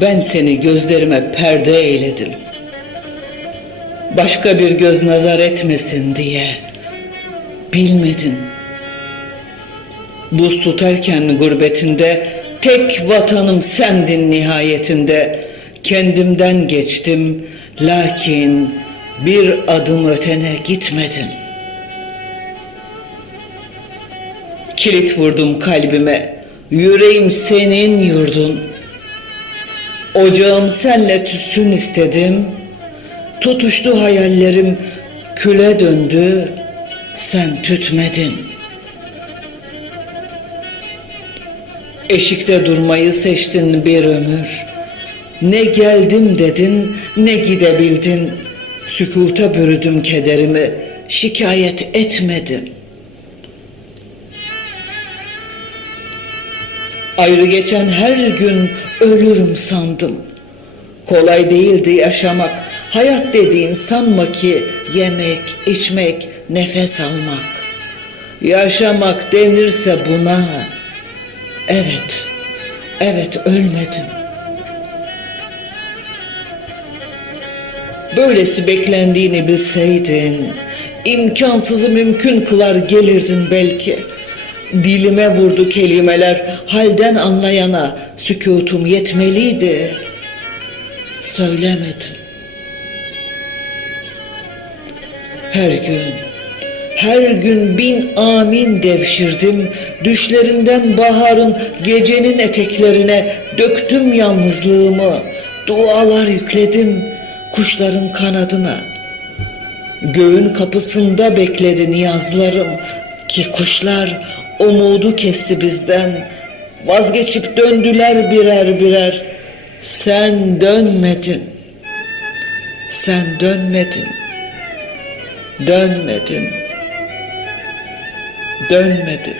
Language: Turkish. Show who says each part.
Speaker 1: Ben seni gözlerime perde eyledim. Başka bir göz nazar etmesin diye. Bilmedin. Buz tutarken gurbetinde tek vatanım sendin nihayetinde. Kendimden geçtim lakin bir adım ötene gitmedim. Kilit vurdum kalbime, yüreğim senin yurdun. Ocağım senle tütsün istedim. Tutuştu hayallerim, küle döndü. Sen tütmedin. Eşikte durmayı seçtin bir ömür. Ne geldim dedin, ne gidebildin. Sükuta bürüdüm kederimi, şikayet etmedim. Ayrı geçen her gün ölürüm sandım. Kolay değildi yaşamak. Hayat dediğin sanma ki yemek, içmek, nefes almak. Yaşamak denirse buna. Evet, evet ölmedim. Böylesi beklendiğini bilseydin, imkansızı mümkün kılar gelirdin belki. Dilime vurdu kelimeler, halden anlayana sükutum yetmeliydi. Söylemedim. Her gün, her gün bin amin devşirdim. Düşlerinden baharın gecenin eteklerine döktüm yalnızlığımı. Dualar yükledim kuşların kanadına. Göğün kapısında bekledi niyazlarım ki kuşlar umudu kesti bizden. Vazgeçip döndüler birer birer. Sen dönmedin. Sen dönmedin. Dönmedin. Dönmedin.